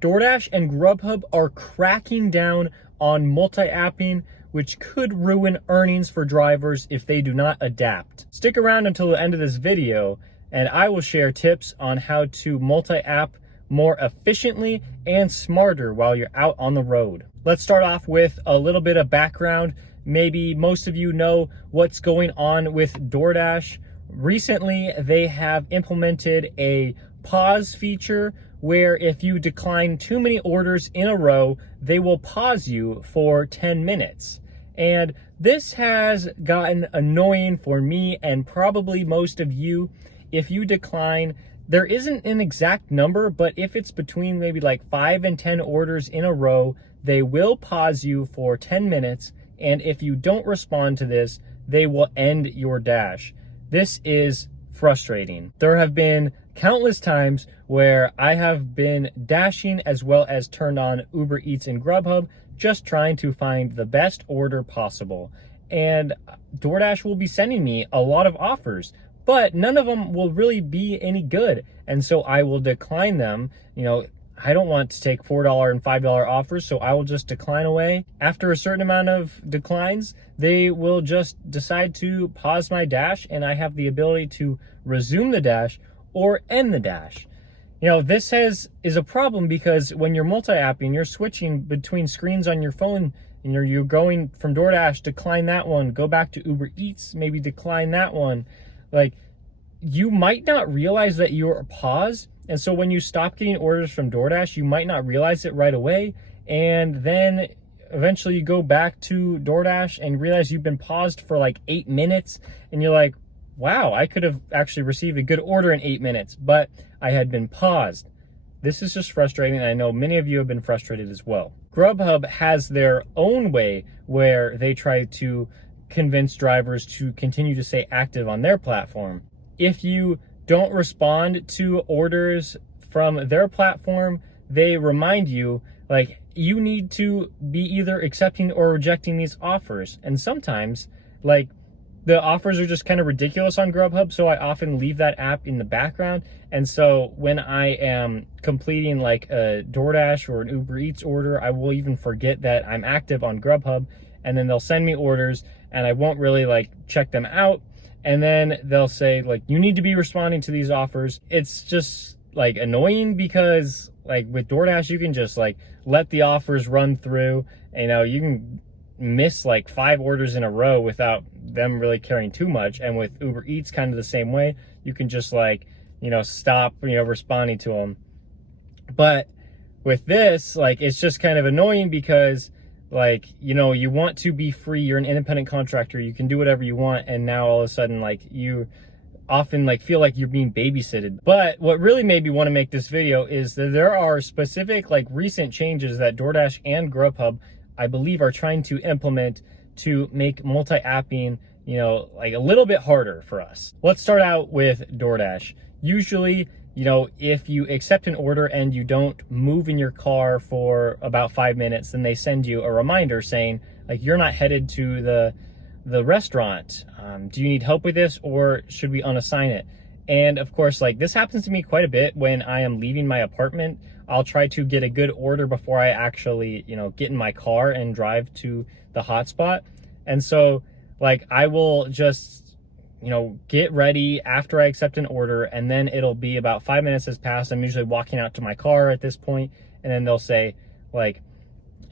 DoorDash and Grubhub are cracking down on multi-apping, which could ruin earnings for drivers if they do not adapt. Stick around until the end of this video, and I will share tips on how to multi-app more efficiently and smarter while you're out on the road. Let's start off with a little bit of background. Maybe most of you know what's going on with DoorDash. Recently, they have implemented a pause feature where if you decline too many orders in a row, they will pause you for 10 minutes. And this has gotten annoying for me and probably most of you. If you decline, there isn't an exact number, but if it's between maybe like 5 and 10 orders in a row, they will pause you for 10 minutes. And if you don't respond to this, they will end your dash. This is frustrating. There have been countless times where I have been dashing as well as turned on Uber Eats and Grubhub, just trying to find the best order possible. And DoorDash will be sending me a lot of offers, but none of them will really be any good. And so I will decline them. You know, I don't want to take $4 and $5 offers, so I will just decline away. After a certain amount of declines, they will just decide to pause my dash, and I have the ability to resume the dash or end the dash. You know, this is a problem because when you're multi-apping, you're switching between screens on your phone, and you're going from DoorDash, decline that one, go back to Uber Eats, maybe decline that one. Like, you might not realize that you're paused. And so when you stop getting orders from DoorDash, you might not realize it right away. And then eventually you go back to DoorDash and realize you've been paused for like 8 minutes. And you're like, wow, I could have actually received a good order in 8 minutes, but I had been paused. This is just frustrating. And I know many of you have been frustrated as well. Grubhub has their own way where they try to convince drivers to continue to stay active on their platform. If you don't respond to orders from their platform, they remind you, like, you need to be either accepting or rejecting these offers. And sometimes, like, the offers are just kind of ridiculous on Grubhub, so I often leave that app in the background. And so when I am completing like a DoorDash or an Uber Eats order, I will even forget that I'm active on Grubhub, and then they'll send me orders and I won't really like check them out. And then they'll say, like, you need to be responding to these offers. It's just like annoying because like with DoorDash, you can just like let the offers run through. You know, you can miss like 5 orders in a row without them really caring too much. And with Uber Eats, kind of the same way. You can just like, you know, stop, you know, responding to them. But with this, like, it's just kind of annoying because, like, you know, you want to be free. You're an independent contractor. You can do whatever you want. And now all of a sudden, like, you often like feel like you're being babysitted. But what really made me want to make this video is that there are specific like recent changes that DoorDash and Grubhub, I believe, are trying to implement to make multi-apping, you know, like a little bit harder for us. Let's start out with DoorDash. Usually, you know, if you accept an order and you don't move in your car for about 5 minutes, then they send you a reminder saying, like, you're not headed to the restaurant. Do you need help with this, or should we unassign it? And of course, like, this happens to me quite a bit when I am leaving my apartment. I'll try to get a good order before I actually, you know, get in my car and drive to the hotspot. And so, like, I will just, you know, get ready after I accept an order, and then it'll be about 5 minutes has passed. I'm usually walking out to my car at this point, and then they'll say, like,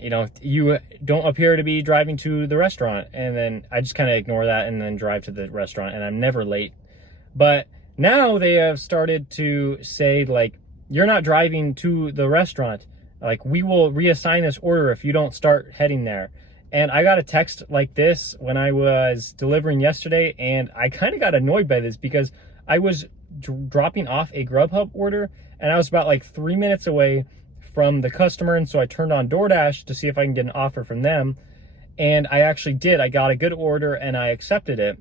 you know, you don't appear to be driving to the restaurant. And then I just kind of ignore that and then drive to the restaurant, and I'm never late. But now they have started to say, like, you're not driving to the restaurant. Like, we will reassign this order if you don't start heading there. And I got a text like this when I was delivering yesterday, and I kind of got annoyed by this because I was dropping off a Grubhub order, and I was about like 3 minutes away from the customer. And so I turned on DoorDash to see if I can get an offer from them. And I actually did. I got a good order and I accepted it.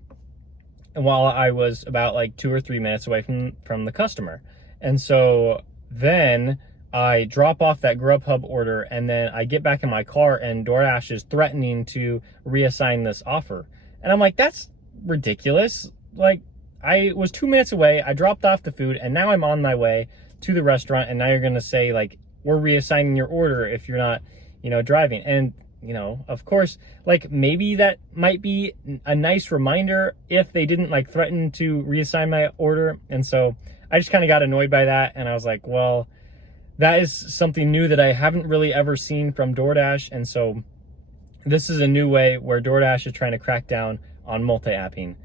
And while I was about like 2 or 3 minutes away from the customer. And so then I drop off that Grubhub order, and then I get back in my car, and DoorDash is threatening to reassign this offer. And I'm like, that's ridiculous. Like, I was 2 minutes away, I dropped off the food, and now I'm on my way to the restaurant, and now you're gonna say, like, we're reassigning your order if you're not, driving. And, of course, like maybe that might be a nice reminder if they didn't like threaten to reassign my order. And so I just kind of got annoyed by that. And I was like, well, that is something new that I haven't really ever seen from DoorDash. And so this is a new way where DoorDash is trying to crack down on multi-apping.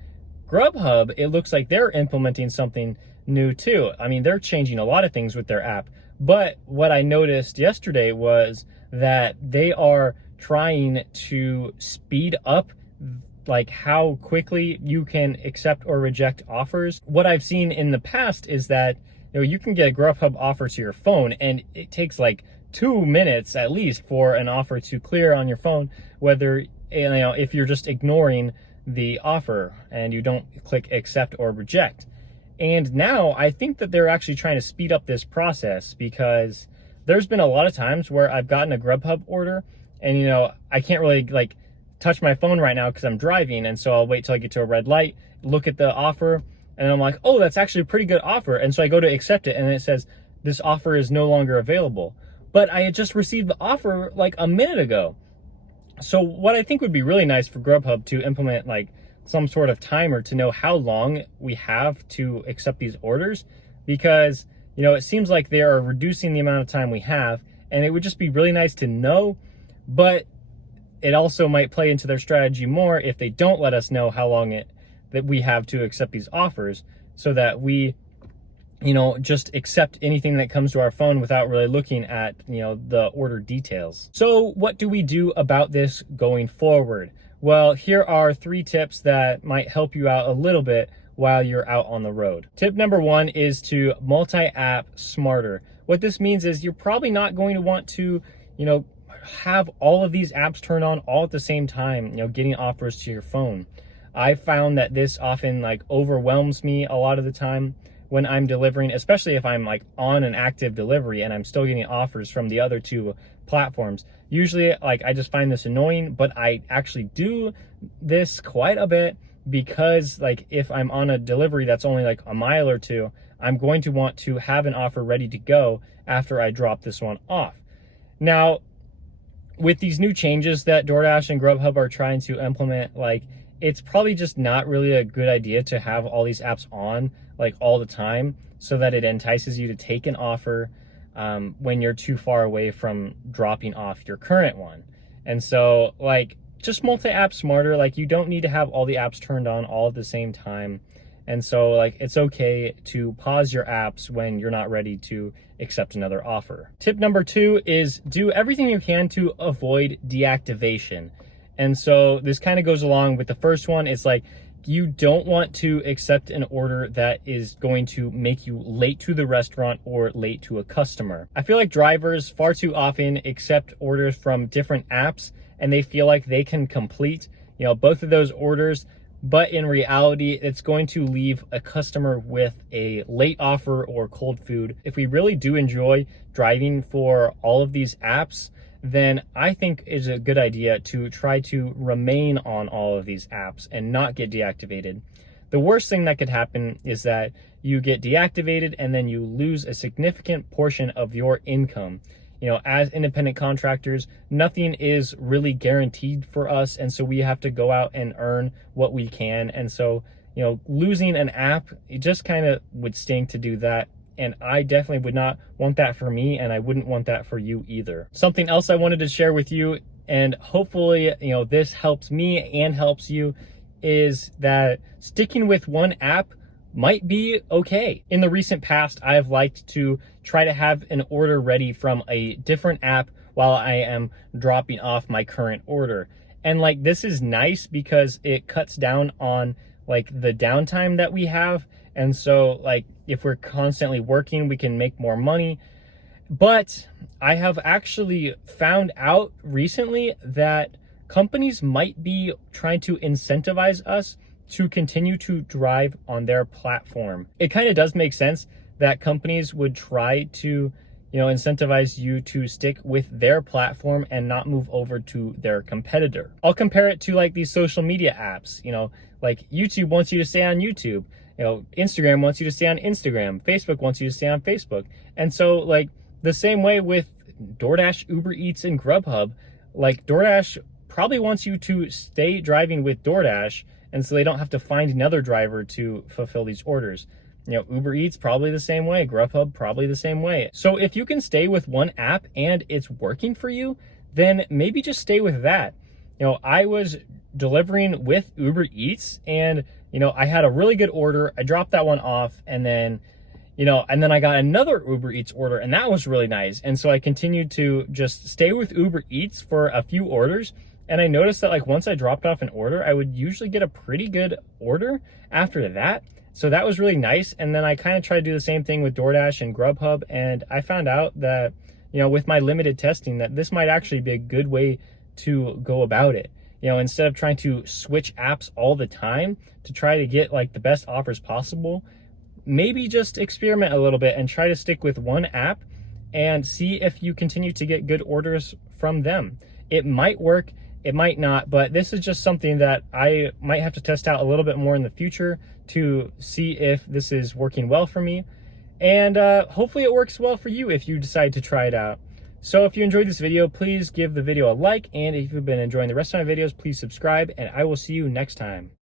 Grubhub, it looks like they're implementing something new too. I mean, they're changing a lot of things with their app. But what I noticed yesterday was that they are trying to speed up like how quickly you can accept or reject offers. What I've seen in the past is that you can get a Grubhub offer to your phone and it takes like 2 minutes at least for an offer to clear on your phone, whether if you're just ignoring the offer and you don't click accept or reject. And now I think that they're actually trying to speed up this process, because there's been a lot of times where I've gotten a Grubhub order and I can't really like touch my phone right now because I'm driving, and so I'll wait till I get to a red light, look at the offer, and I'm like, oh, that's actually a pretty good offer. And so I go to accept it and it says this offer is no longer available. But I had just received the offer like a minute ago. So what I think would be really nice for Grubhub to implement like some sort of timer to know how long we have to accept these orders, because it seems like they are reducing the amount of time we have, and it would just be really nice to know. But it also might play into their strategy more if they don't let us know how long that we have to accept these offers, so that we just accept anything that comes to our phone without really looking at the order details. So what do we do about this going forward? Well, here are 3 tips that might help you out a little bit while you're out on the road. Tip number 1 is to multi-app smarter. What this means is you're probably not going to want to have all of these apps turned on all at the same time, getting offers to your phone. I found that this often like overwhelms me a lot of the time when I'm delivering, especially if I'm like on an active delivery and I'm still getting offers from the other 2 platforms. Usually like I just find this annoying, but I actually do this quite a bit, because like if I'm on a delivery that's only like a mile or 2, I'm going to want to have an offer ready to go after I drop this one off. Now, with these new changes that DoorDash and Grubhub are trying to implement, like it's probably just not really a good idea to have all these apps on like all the time, so that it entices you to take an offer when you're too far away from dropping off your current one. And so like just multi-app smarter, like you don't need to have all the apps turned on all at the same time. And so like it's okay to pause your apps when you're not ready to accept another offer. Tip number 2 is do everything you can to avoid deactivation. And so this kind of goes along with the first one. It's like you don't want to accept an order that is going to make you late to the restaurant or late to a customer. I feel like drivers far too often accept orders from different apps and they feel like they can complete, both of those orders, but in reality, it's going to leave a customer with a late offer or cold food. If we really do enjoy driving for all of these apps, then I think it's a good idea to try to remain on all of these apps and not get deactivated. The worst thing that could happen is that you get deactivated and then you lose a significant portion of your income. As independent contractors, nothing is really guaranteed for us. And so we have to go out and earn what we can. And so, losing an app, it just kind of would stink to do that. And I definitely would not want that for me, and I wouldn't want that for you either. Something else I wanted to share with you, and hopefully, this helps me and helps you, is that sticking with one app might be okay. In the recent past, I've liked to try to have an order ready from a different app while I am dropping off my current order. And like, this is nice because it cuts down on like the downtime that we have. And so like, if we're constantly working, we can make more money. But I have actually found out recently that companies might be trying to incentivize us to continue to drive on their platform. It kind of does make sense that companies would try to, incentivize you to stick with their platform and not move over to their competitor. I'll compare it to like these social media apps, like YouTube wants you to stay on YouTube, Instagram wants you to stay on Instagram, Facebook wants you to stay on Facebook. And so like the same way with DoorDash, Uber Eats, and Grubhub, like DoorDash probably wants you to stay driving with DoorDash, and so they don't have to find another driver to fulfill these orders. You know, Uber Eats probably the same way, Grubhub probably the same way. So if you can stay with one app and it's working for you, then maybe just stay with that. You know, I was delivering with Uber Eats, and you know, I had a really good order. I dropped that one off, and then I got another Uber Eats order, and that was really nice. And so I continued to just stay with Uber Eats for a few orders. And I noticed that like once I dropped off an order, I would usually get a pretty good order after that. So that was really nice. And then I kind of tried to do the same thing with DoorDash and Grubhub. And I found out that, you know, with my limited testing, that this might actually be a good way to go about it. You know, instead of trying to switch apps all the time to try to get like the best offers possible, maybe just experiment a little bit and try to stick with one app and see if you continue to get good orders from them. It might work, it might not, but this is just something that I might have to test out a little bit more in the future to see if this is working well for me. And hopefully it works well for you if you decide to try it out. So if you enjoyed this video, please give the video a like. And if you've been enjoying the rest of my videos, please subscribe, and I will see you next time.